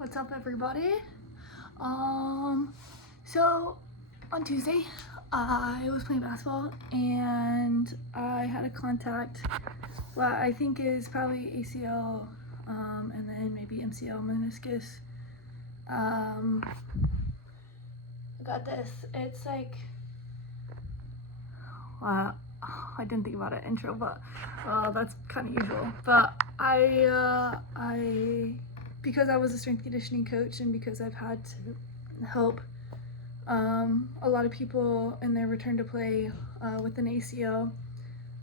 What's up, everybody? So on Tuesday I was playing basketball and I had a contact what I think is probably ACL and then maybe MCL, meniscus. I got this. It's like, wow, I didn't think about it intro, but that's kind of usual. But I because I was a strength conditioning coach and because I've had to help a lot of people in their return to play with an ACL,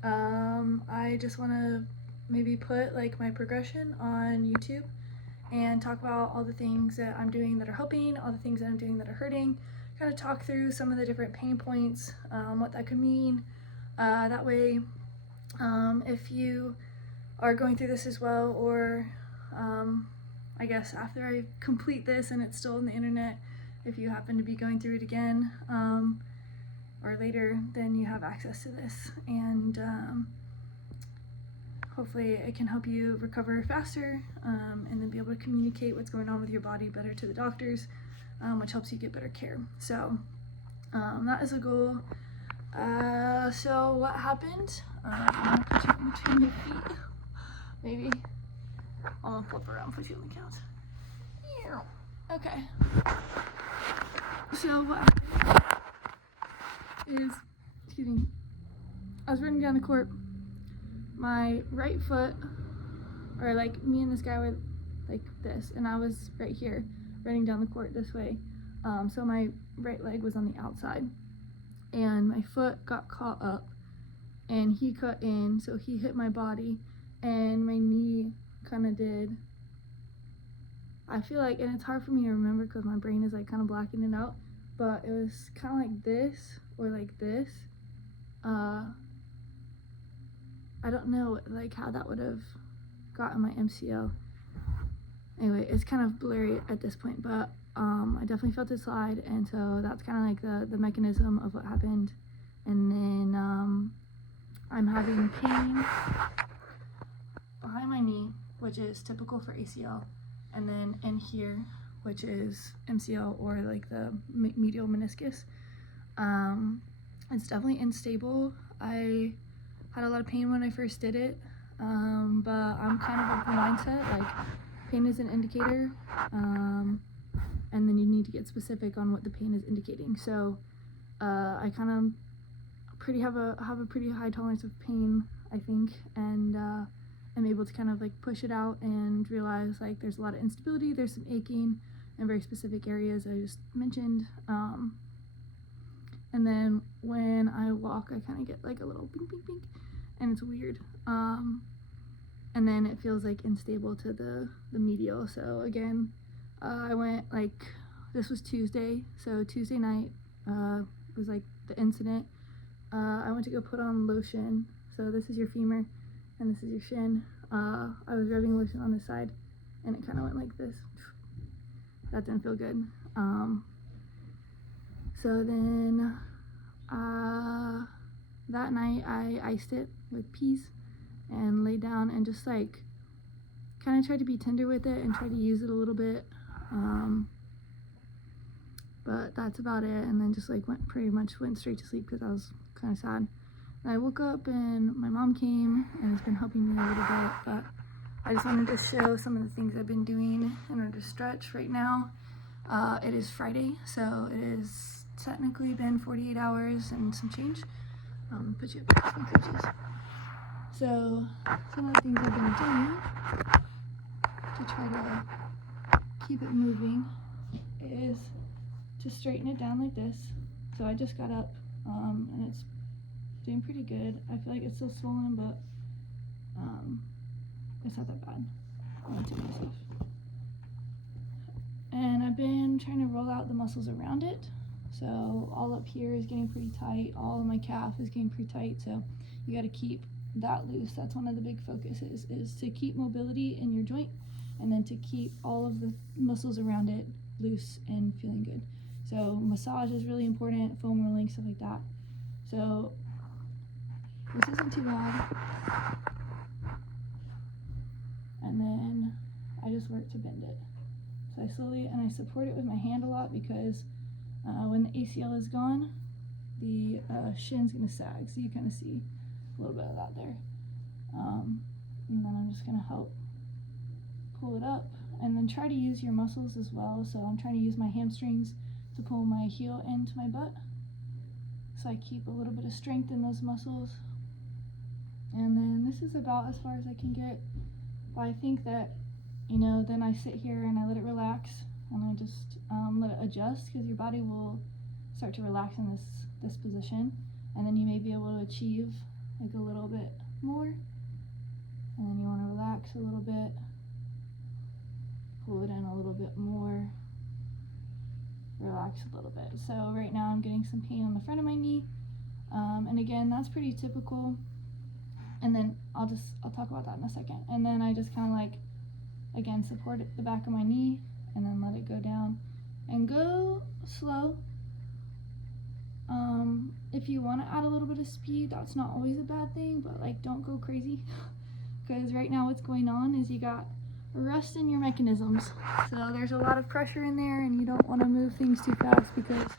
I just want to maybe put like my progression on YouTube and talk about all the things that I'm doing that are helping, all the things that I'm doing that are hurting, kind of talk through some of the different pain points, what that could mean. That way, if you are going through this as well, or I guess after I complete this and it's still on the internet, if you happen to be going through it again or later, then you have access to this, and hopefully it can help you recover faster and then be able to communicate what's going on with your body better to the doctors, which helps you get better care. So that is a goal. So what happened? I'm gonna put you in between your feet. Maybe I'll flip around, put you on the couch. Okay. So what happened is, excuse me, I was running down the court. My right foot, or like me and this guy were like this, and I was right here running down the court this way. So my right leg was on the outside, and my foot got caught up, and he cut in, so he hit my body, and my knee kind of did. I feel like, and it's hard for me to remember because my brain is like kind of blacking it out, but it was kind of like this or like this. I don't know like how that would have gotten my MCL. Anyway, it's kind of blurry at this point, but I definitely felt it slide, and so that's kind of like the mechanism of what happened. And then I'm having pain behind my knee, which is typical for ACL, and then in here, which is MCL or like the medial meniscus. It's definitely unstable. I had a lot of pain when I first did it, but I'm kind of of the mindset like pain is an indicator, and then you need to get specific on what the pain is indicating. So I kind of have a pretty high tolerance of pain, I think, and I'm able to kind of like push it out and realize like there's a lot of instability, there's some aching in very specific areas I just mentioned, and then when I walk I kind of get like a little bink bink bink, and it's weird, and then it feels like unstable to the medial. So again, I went like, this was Tuesday, so Tuesday night was like the incident. I went to go put on lotion, so this is your femur and this is your shin. I was rubbing lotion on this side and it kind of went like this. That didn't feel good. So then that night I iced it with peas and laid down and just like kind of tried to be tender with it and try to use it a little bit, but that's about it. And then just like pretty much went straight to sleep because I was kind of sad. And I woke up and my mom came and has been helping me a little bit, but I just wanted to show some of the things I've been doing in order to stretch right now. It is Friday, so it is technically been 48 hours and some change. Put you up some coaches. So some of the things I've been doing to try to keep it moving is to straighten it down like this. So I just got up and it's doing pretty good. I feel like it's still swollen, but it's not that bad. Myself. And I've been trying to roll out the muscles around it. So all up here is getting pretty tight. All of my calf is getting pretty tight. So you got to keep that loose. That's one of the big focuses, is to keep mobility in your joint and then to keep all of the muscles around it loose and feeling good. So massage is really important, foam rolling, stuff like that. So this isn't too bad. And then I just work to bend it. So I slowly, and I support it with my hand a lot because when the ACL is gone, the shin's gonna sag. So you kind of see a little bit of that there. And then I'm just gonna help pull it up, and then try to use your muscles as well. So I'm trying to use my hamstrings to pull my heel into my butt, so I keep a little bit of strength in those muscles. And then this is about as far as I can get. But I think that, you know, then I sit here and I let it relax, and I just let it adjust, because your body will start to relax in this position, and then you may be able to achieve like a little bit more. And then you want to relax a little bit, pull it in a little bit more, relax a little bit. So right now I'm getting some pain on the front of my knee, and again, that's pretty typical. And then I'll talk about that in a second. And then I just kind of like, again, support the back of my knee, and then let it go down, and go slow. If you want to add a little bit of speed, that's not always a bad thing, but like, don't go crazy, because right now what's going on is you got rust in your mechanisms, so there's a lot of pressure in there, and you don't want to move things too fast, because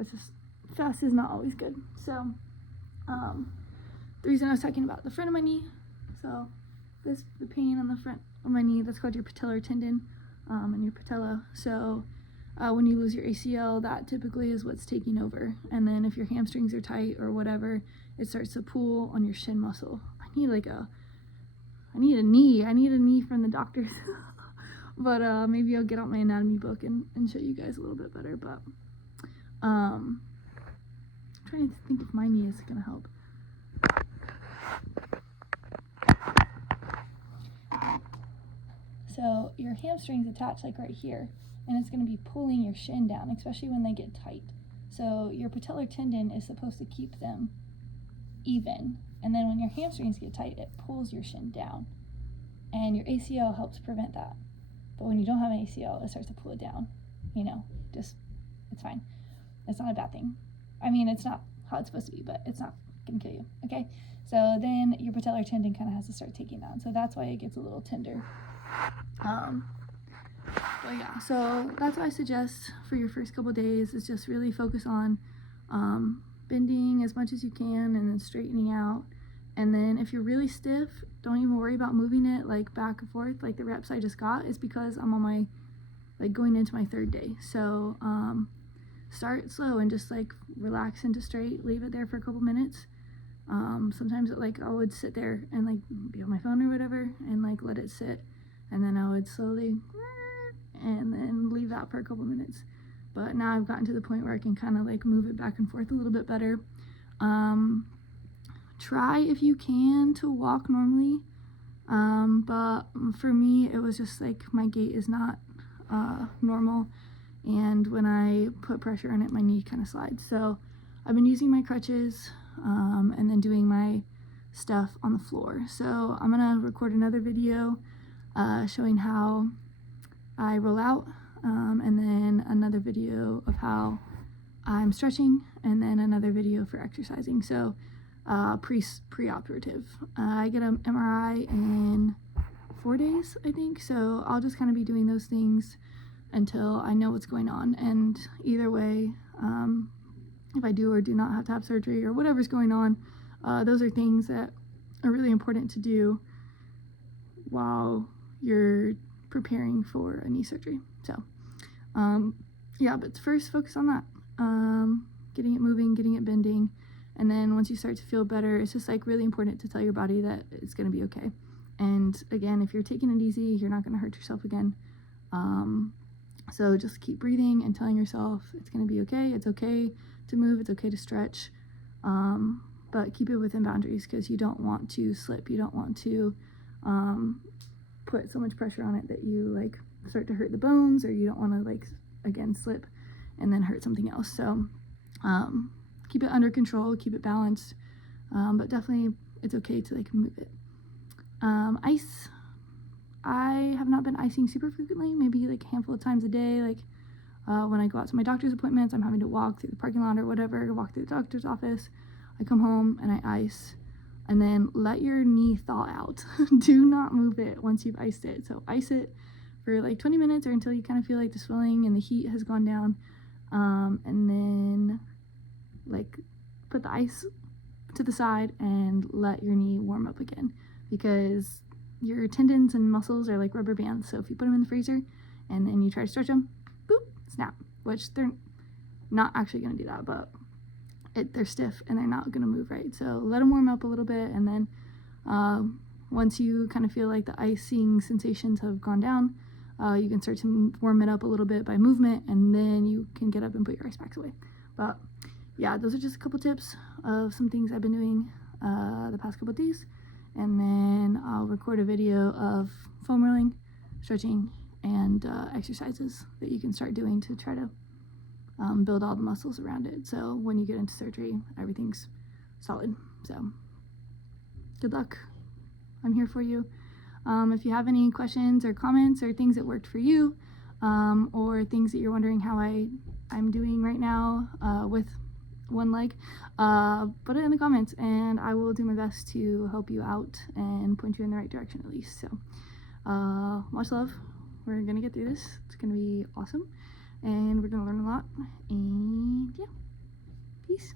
it's just, fast is not always good. So the reason I was talking about the front of my knee, so the pain on the front of my knee, that's called your patellar tendon, and your patella. So when you lose your ACL, that typically is what's taking over. And then if your hamstrings are tight or whatever, it starts to pull on your shin muscle. I need a knee from the doctors. But maybe I'll get out my anatomy book and show you guys a little bit better. But I'm trying to think if my knee is gonna help. So your hamstrings attach like right here, and it's going to be pulling your shin down, especially when they get tight. So your patellar tendon is supposed to keep them even, and then when your hamstrings get tight, it pulls your shin down, and your ACL helps prevent that. But when you don't have an ACL, it starts to pull it down. You know, just, it's fine. It's not a bad thing. I mean, it's not how it's supposed to be, but it's not going to kill you, okay? So then your patellar tendon kind of has to start taking down, so that's why it gets a little tender. But yeah, so that's what I suggest for your first couple days, is just really focus on bending as much as you can, and then straightening out. And then if you're really stiff, don't even worry about moving it like back and forth. Like the reps I just got is because I'm on my, like, going into my third day. So start slow and just like relax into straight, leave it there for a couple minutes. Sometimes I would sit there and like be on my phone or whatever, and like let it sit, and then I would slowly, and then leave that for a couple minutes. But now I've gotten to the point where I can kind of like move it back and forth a little bit better. Try, if you can, to walk normally, but for me it was just like my gait is not normal, and when I put pressure on it, my knee kind of slides. So I've been using my crutches, and then doing my stuff on the floor. So I'm gonna record another video showing how I roll out, and then another video of how I'm stretching, and then another video for exercising. So pre-operative. I get an MRI in 4 days, I think. So I'll just kind of be doing those things until I know what's going on. And either way, if I do or do not have to have surgery or whatever's going on, those are things that are really important to do while you're preparing for a knee surgery. So yeah, but first focus on that, getting it moving, getting it bending, and then once you start to feel better, it's just like really important to tell your body that it's going to be okay. And again, if you're taking it easy, you're not going to hurt yourself again. So just keep breathing and telling yourself it's going to be okay. It's okay to move, it's okay to stretch, but keep it within boundaries, because you don't want to slip. You don't want to put so much pressure on it that you like start to hurt the bones, or you don't want to like again slip and then hurt something else. So keep it under control, keep it balanced, but definitely it's okay to like move it. Ice, I have not been icing super frequently, maybe like a handful of times a day. Like when I go out to my doctor's appointments, I'm having to walk through the parking lot or whatever, walk through the doctor's office. I come home and I ice. and then let your knee thaw out. Do not move it once you've iced it. So ice it for like 20 minutes or until you kind of feel like the swelling and the heat has gone down, and then like put the ice to the side and let your knee warm up again, because your tendons and muscles are like rubber bands. So if you put them in the freezer and then you try to stretch them, boop, snap, which they're not actually going to do that, but they're stiff and they're not going to move right. So let them warm up a little bit, and then once you kind of feel like the icing sensations have gone down, you can start to warm it up a little bit by movement, and then you can get up and put your ice packs away. But yeah, those are just a couple tips of some things I've been doing the past couple days, and then I'll record a video of foam rolling, stretching, and exercises that you can start doing to try to build all the muscles around it, so when you get into surgery, everything's solid. So good luck. I'm here for you. If you have any questions or comments or things that worked for you, or things that you're wondering how I'm doing right now with one leg, put it in the comments and I will do my best to help you out and point you in the right direction at least. So much love. We're gonna get through this. It's gonna be awesome, and we're gonna learn a lot, and yeah, peace.